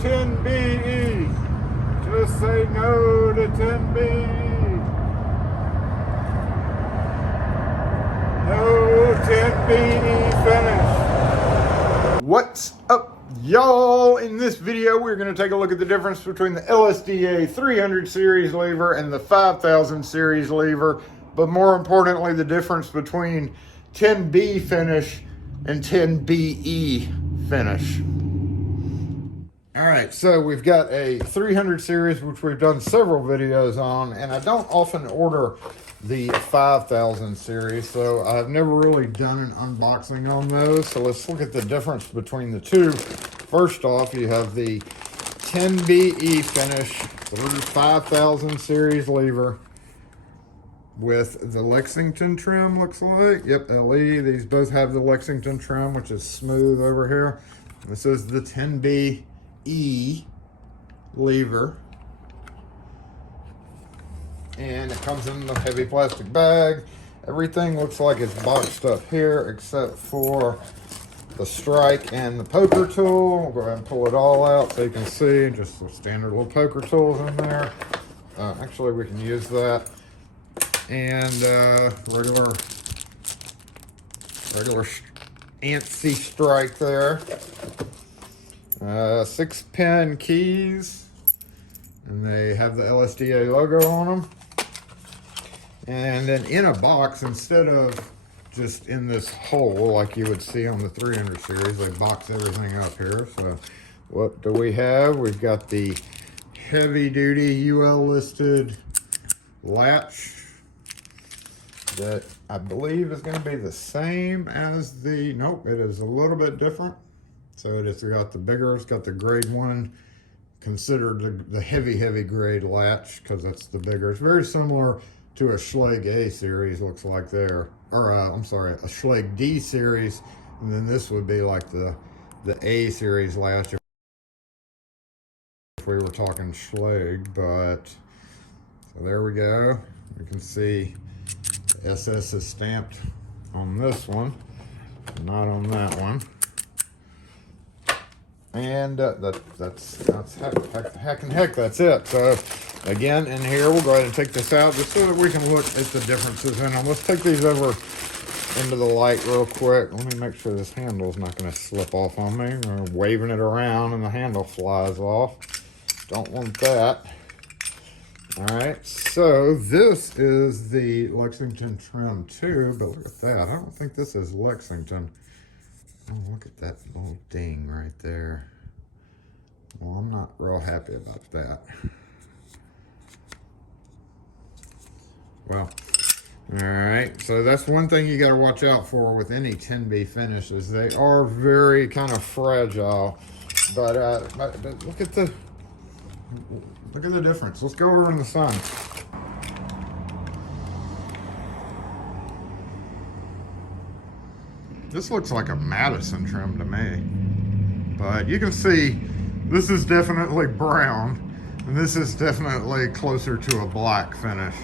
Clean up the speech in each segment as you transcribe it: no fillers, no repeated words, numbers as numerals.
10BE. Just say no to 10BE. No 10BE finish. What's up, y'all? In this video, we're going to take a look at the difference between the LSDA 300 series lever and the 5000 series lever, but more importantly, the difference between 10B finish and 10BE finish. All right, so we've got a 300 series, which we've done several videos on, and I don't often order the 5000 series, so I've never really done an unboxing on those. So let's look at the difference between the two. First off, you have the 10BE finish through 5000 series lever with the Lexington trim, looks like. Yep, LE. These both have the Lexington trim, which is smooth over here. This is the 10BE lever. And it comes in a heavy plastic bag. Everything looks like it's boxed up here except for the strike and the poker tool. We'll go ahead and pull it all out so you can see. Just some standard little poker tools in there. Actually, we can use that. And regular antsy strike there. 6-pin keys. And they have the LSDA logo on them. And then in a box, instead of just in this hole like you would see on the 300 series, they box everything up here. So what do we have? We've got the heavy duty UL listed latch that I believe is going to be the same as the, nope, it is a little bit different. So it's got the bigger, it's got the grade 1, considered the heavy grade latch, because that's the bigger. It's very similar to a Schlage A series, looks like there. Or, I'm sorry, a Schlage D series. And then this would be like the A series latch if we were talking Schlage. But, so there we go. You can see the SS is stamped on this one, not on that one. And that's heck, that's it. So again, in here, we'll go ahead and take this out just so that we can look at the differences in them. Let's take these over into the light real quick. Let me make sure this handle's not going to slip off on me. We're waving it around and the handle flies off. Don't want that. All right, so this is the Lexington trim too, but look at that. I don't think this is Lexington. Oh, look at that little ding right there. Well, I'm not real happy about that. Well, all right. So that's one thing you got to watch out for with any 10B finishes. They are very kind of fragile. But look at the difference. Let's go over in the sun. This looks like a Madison trim to me, but you can see this is definitely brown, and this is definitely closer to a black finish.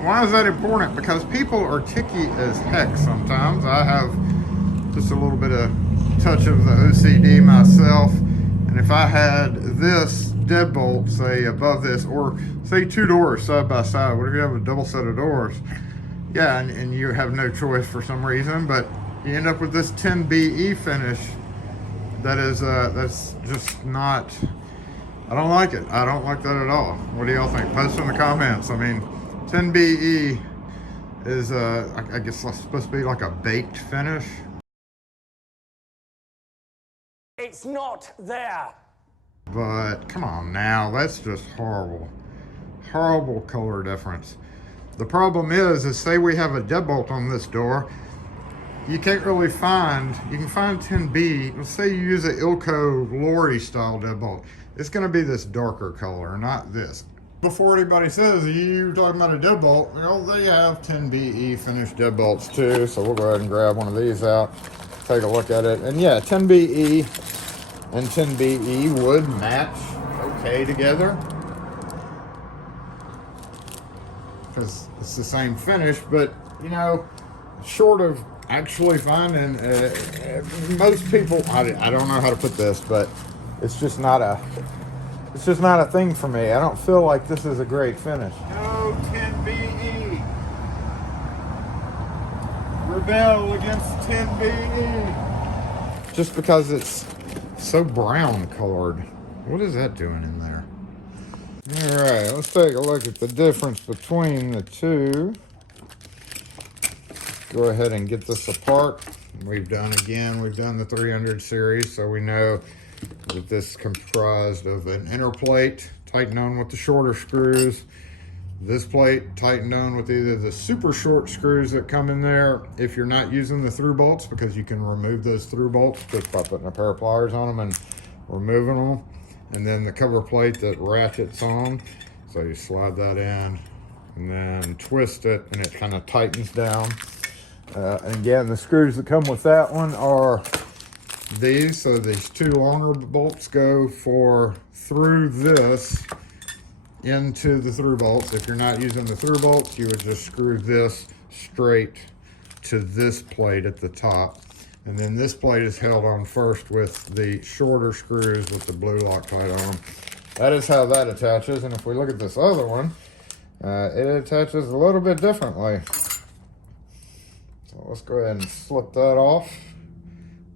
Why is that important? Because people are ticky as heck sometimes. I have just a little bit of touch of the OCD myself, and if I had this deadbolt, say, above this, or say 2 doors side by side, what if you have a double set of doors? Yeah, and you have no choice for some reason, but you end up with this 10BE finish that is that's just not, I don't like it. I don't like that at all. What do y'all think? Post in the comments. I mean, 10BE is I guess it's supposed to be like a baked finish. It's not there. But come on now, that's just horrible. Horrible color difference. The problem is say we have a deadbolt on this door, you can't really find, you can find 10B, let's say you use an Ilco Lori style deadbolt. It's gonna be this darker color, not this. Before anybody says, you're talking about a deadbolt, well, they have 10BE finished deadbolts too, so we'll go ahead and grab one of these out, take a look at it. And yeah, 10BE and 10BE would match okay together, because it's the same finish, but you know, short of actually finding, most people, I don't know how to put this, but it's just not a It's just not a thing for me. I don't feel like this is a great finish. No 10BE. Rebel against 10BE. Just because it's so brown colored. What is that doing in there? All right, let's take a look at the difference between the two. Go ahead and get this apart. We've done the 300 series, so we know that this is comprised of an inner plate tightened on with the shorter screws. This plate tightened on with either the super short screws that come in there if you're not using the through bolts, because you can remove those through bolts just by putting a pair of pliers on them and removing them. And then the cover plate that ratchets on. So you slide that in and then twist it and it kind of tightens down. And again, the screws that come with that one are these. So these two longer bolts go for through this into the through bolts. If you're not using the through bolts, you would just screw this straight to this plate at the top. And then this plate is held on first with the shorter screws with the blue Loctite on them. That is how that attaches. And if we look at this other one, it attaches a little bit differently. So let's go ahead and slip that off.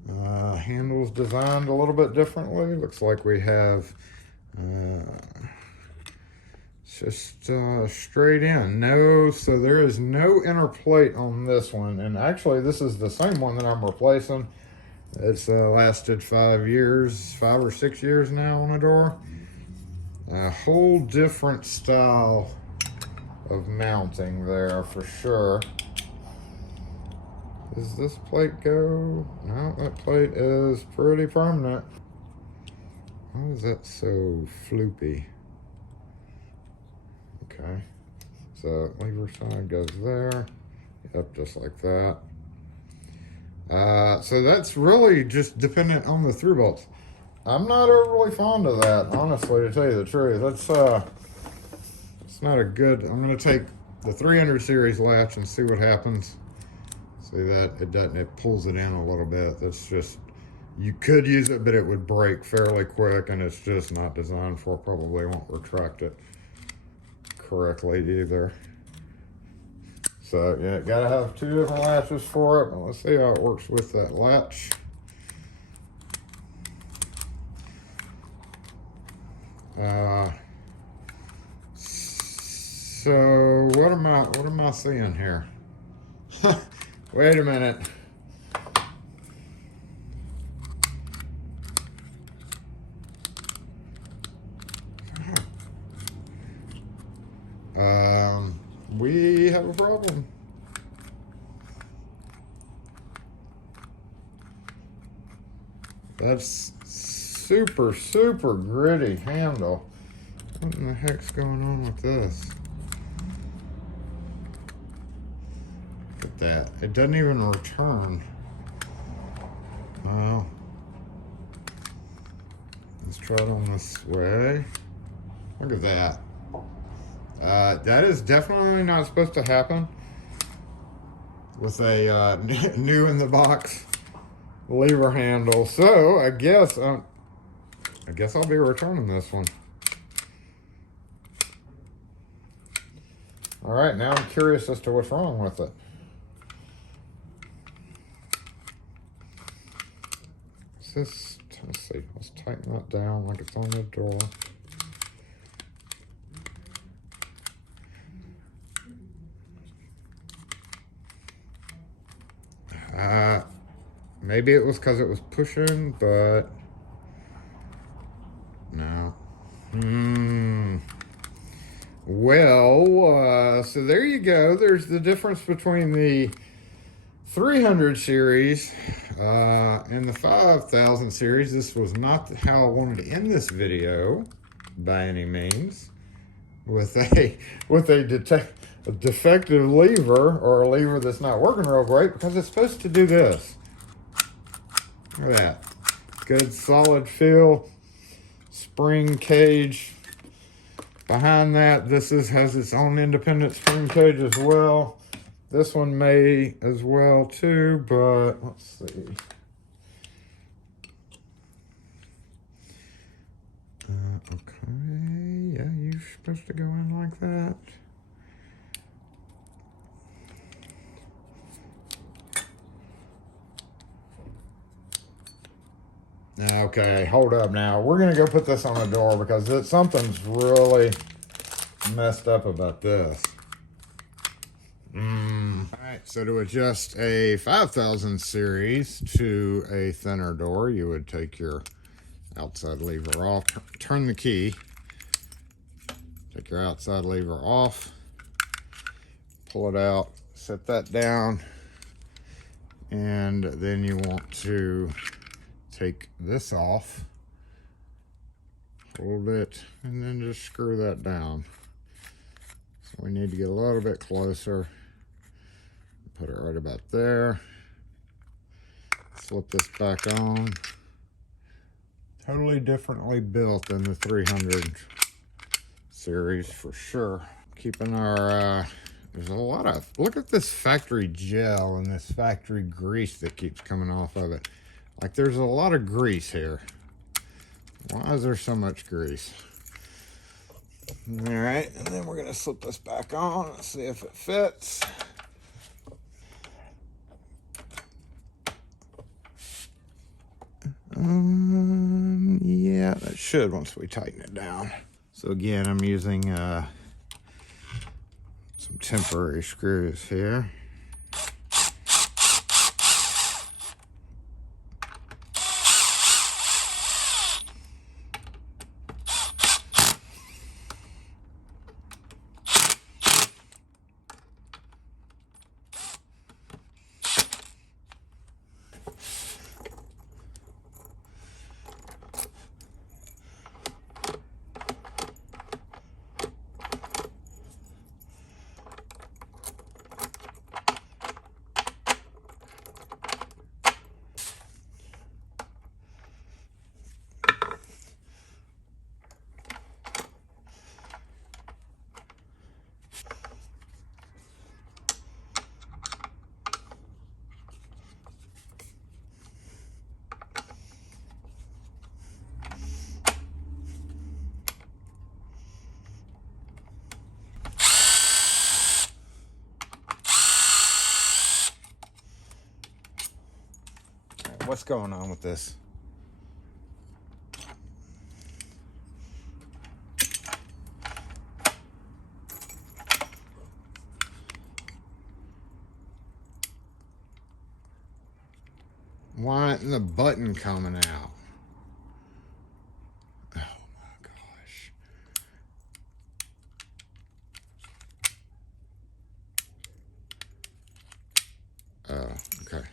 Handle's designed a little bit differently. Looks like we have just straight in. So there is no inner plate on this one. And actually, this is the same one that I'm replacing. It's lasted 5 or 6 years now on a door. A whole different style of mounting there for sure. Does this plate go? No, that plate is pretty permanent. Why is that so floopy? Okay, so lever side goes there. Yep, just like that. So that's really just dependent on the through bolts. I'm not overly fond of that, honestly, to tell you the truth. It's not a good. I'm gonna take the 300 series latch and see what happens. See that it doesn't, it pulls it in a little bit. That's just, you could use it, but it would break fairly quick, and it's just not designed for it. Probably won't retract it correctly either. So yeah, gotta have 2 different latches for it. But let's see how it works with that latch. So what am I seeing here? Wait a minute. We have a problem. That's super, super gritty handle. What in the heck's going on with this? Look at that. It doesn't even return. Well, let's try it on this way. Look at that. That is definitely not supposed to happen with a new in the box lever handle. So I guess I'll be returning this one. All right, now I'm curious as to what's wrong with it. Let's see. Let's tighten that down like it's on the door. Maybe it was because it was pushing, but no. Well, so there you go. There's the difference between the 300 series and the 5000 series. This was not how I wanted to end this video by any means, with a defective lever, or a lever that's not working real great, because it's supposed to do this. Look at that. Good solid feel. Spring cage. Behind that, this has its own independent spring cage as well. This one may as well too, but let's see. Okay, yeah, you're supposed to go in like that. Okay, hold up now. We're gonna go put this on the door because something's really messed up about this. Alright, so to adjust a 5000 series to a thinner door, you would take your outside lever off, turn the key, take your outside lever off, pull it out, set that down, and then you want to take this off, hold it, and then just screw that down. So we need to get a little bit closer. Put it right about there. Flip this back on. Totally differently built than the 300 series for sure. Keeping our, there's a lot of, look at this factory gel and this factory grease that keeps coming off of it. Like there's a lot of grease here. Why is there so much grease? All right, and then we're gonna slip this back on and see if it fits. Yeah, that should once we tighten it down. So again, I'm using some temporary screws here. What's going on with this? Why isn't the button coming out? Oh my gosh. Oh, okay.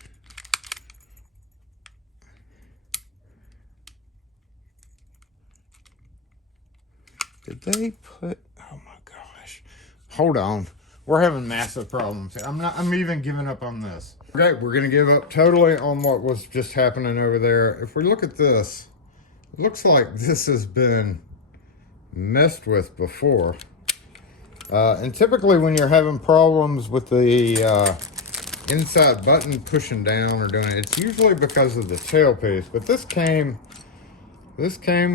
Did they put, oh my gosh. Hold on. We're having massive problems. I'm even giving up on this. Okay, we're gonna give up totally on what was just happening over there. If we look at this, it looks like this has been messed with before. And typically when you're having problems with the inside button pushing down or doing it, it's usually because of the tailpiece. But this came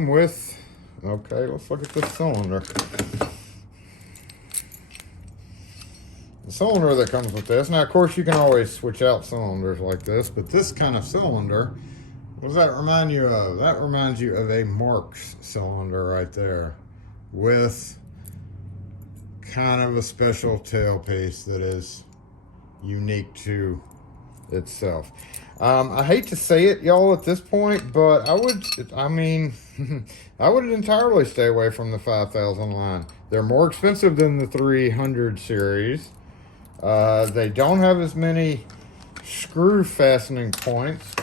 with, okay, let's look at this cylinder. The cylinder that comes with this. Now, of course, you can always switch out cylinders like this, but this kind of cylinder, what does that remind you of? That reminds you of a Marx cylinder right there with kind of a special tailpiece that is unique to itself. I hate to say it, y'all, at this point, but I would entirely stay away from the 5000 line. They're more expensive than the 300 series. They don't have as many screw fastening points,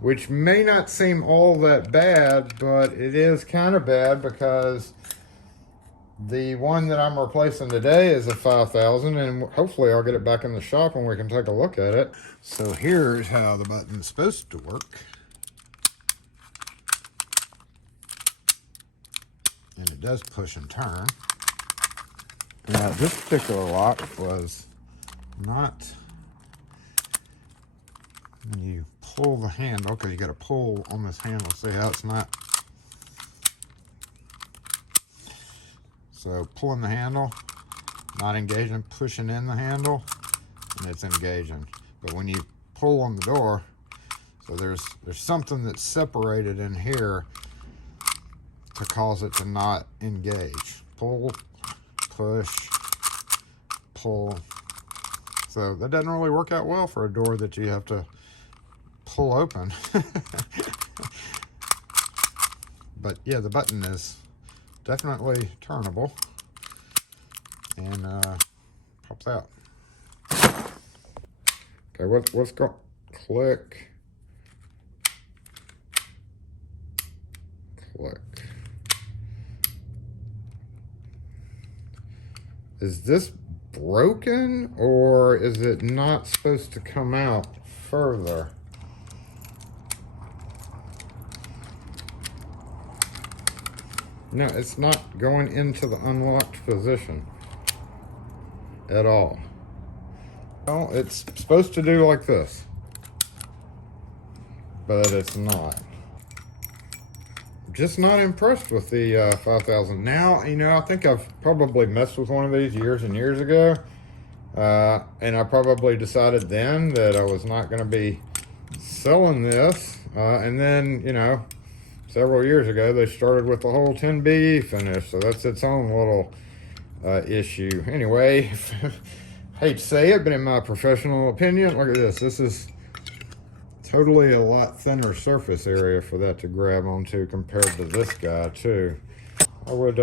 which may not seem all that bad, but it is kind of bad because the one that I'm replacing today is a 5000, and hopefully I'll get it back in the shop and we can take a look at it. So here's how the button's supposed to work. And it does push and turn. Now this particular lock was not, when you pull the handle, because you got to pull on this handle, see how it's not So pulling the handle, not engaging, pushing in the handle, and it's engaging. But when you pull on the door, so there's something that's separated in here to cause it to not engage. Pull, push, pull. So that doesn't really work out well for a door that you have to pull open. But yeah, the button is definitely turnable and pops out. Okay, let's go. Click. Click. Is this broken, or is it not supposed to come out further? No, it's not going into the unlocked position at all. No, it's supposed to do like this, but it's not. Just not impressed with the 5000. Now, you know, I think I've probably messed with one of these years and years ago, and I probably decided then that I was not going to be selling this, and then, you know, several years ago they started with the whole 10B finish, so that's its own little issue. Anyway, hate to say it, but in my professional opinion, look at this. This is totally a lot thinner surface area for that to grab onto compared to this guy too. I would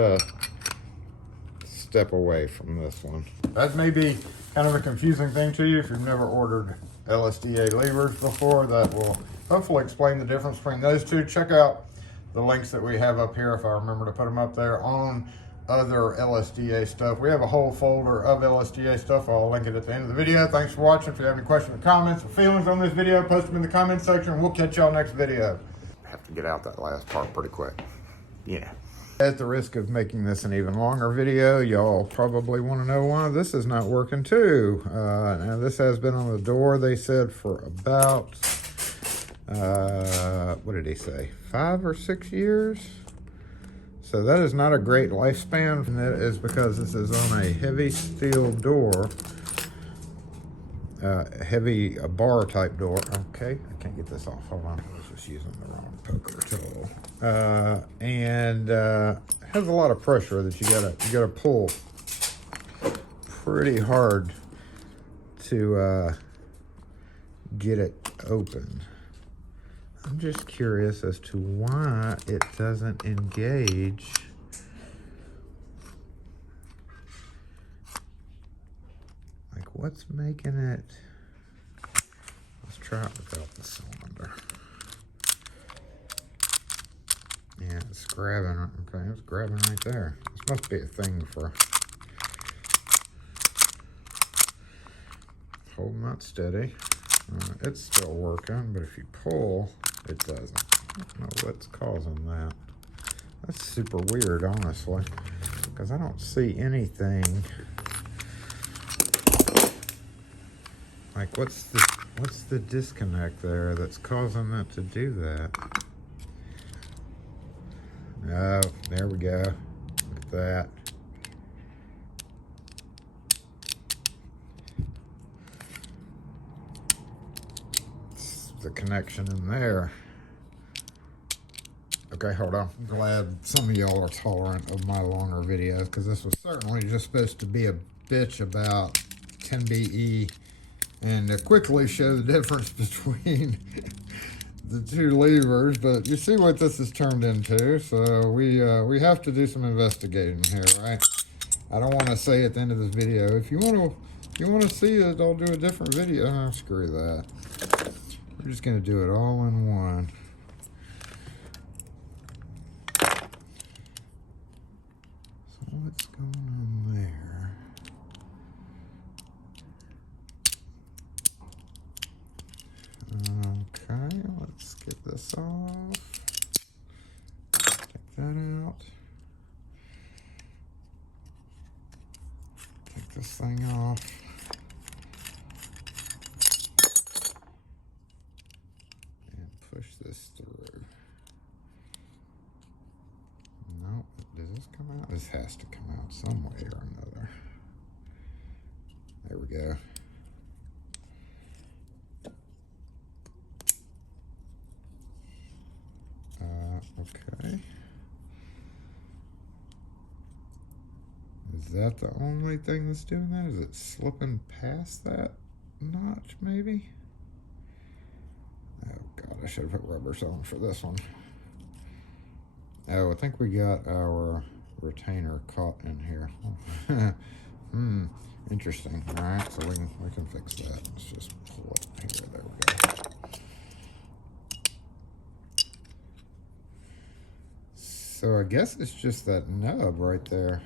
step away from this one. That may be kind of a confusing thing to you if you've never ordered LSDA levers before. That will hopefully explain the difference between those two. Check out the links that we have up here, if I remember to put them up there, on other LSDA stuff. We have a whole folder of LSDA stuff. I'll link it at the end of the video. Thanks for watching. If you have any questions or comments or feelings on this video, post them in the comment section, and we'll catch y'all next video. I have to get out that last part pretty quick. Yeah. At the risk of making this an even longer video, y'all probably want to know why this is not working too. Now this has been on the door, they said, for about, what did he say, 5 or 6 years? So that is not a great lifespan, and that is because this is on a heavy steel door, heavy bar type door. Okay, I can't get this off. Hold on, I was just using the wrong poker tool. And has a lot of pressure that you gotta pull pretty hard to get it open. I'm just curious as to why it doesn't engage. Like, what's making it? Let's try it without the cylinder. Yeah, it's grabbing. Okay, it's grabbing right there. This must be a thing for holding that steady. It's still working, but if you pull, it doesn't. I don't know what's causing that. That's super weird, honestly, because I don't see anything. Like, what's the disconnect there that's causing that to do that? Oh, there we go. Look at that. The connection in there. Okay, hold on. I'm glad some of y'all are tolerant of my longer videos, because this was certainly just supposed to be a bitch about 10BE and to quickly show the difference between the two levers. But you see what this has turned into, so we have to do some investigating here, right? I don't want to say at the end of this video, if you want to see it, I'll do a different video. Oh, screw that. We're just going to do it all in one. So what's going on there? Okay, let's get this off. Take that out. Take this thing off. Push this through. No, does this come come out? This has to come out some way or another. There we go. Okay. Is that the only thing that's doing that? Is it slipping past that notch, maybe? Oh, God, I should have put rubbers on for this one. Oh, I think we got our retainer caught in here. Interesting. All right, so we can fix that. Let's just pull it here. There we go. So I guess it's just that nub right there.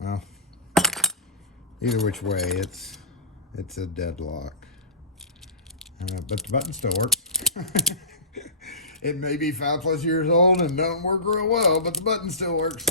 Well, either which way, it's a deadlock. But the button still works. It may be 5+ years old and don't work real well, but the button still works.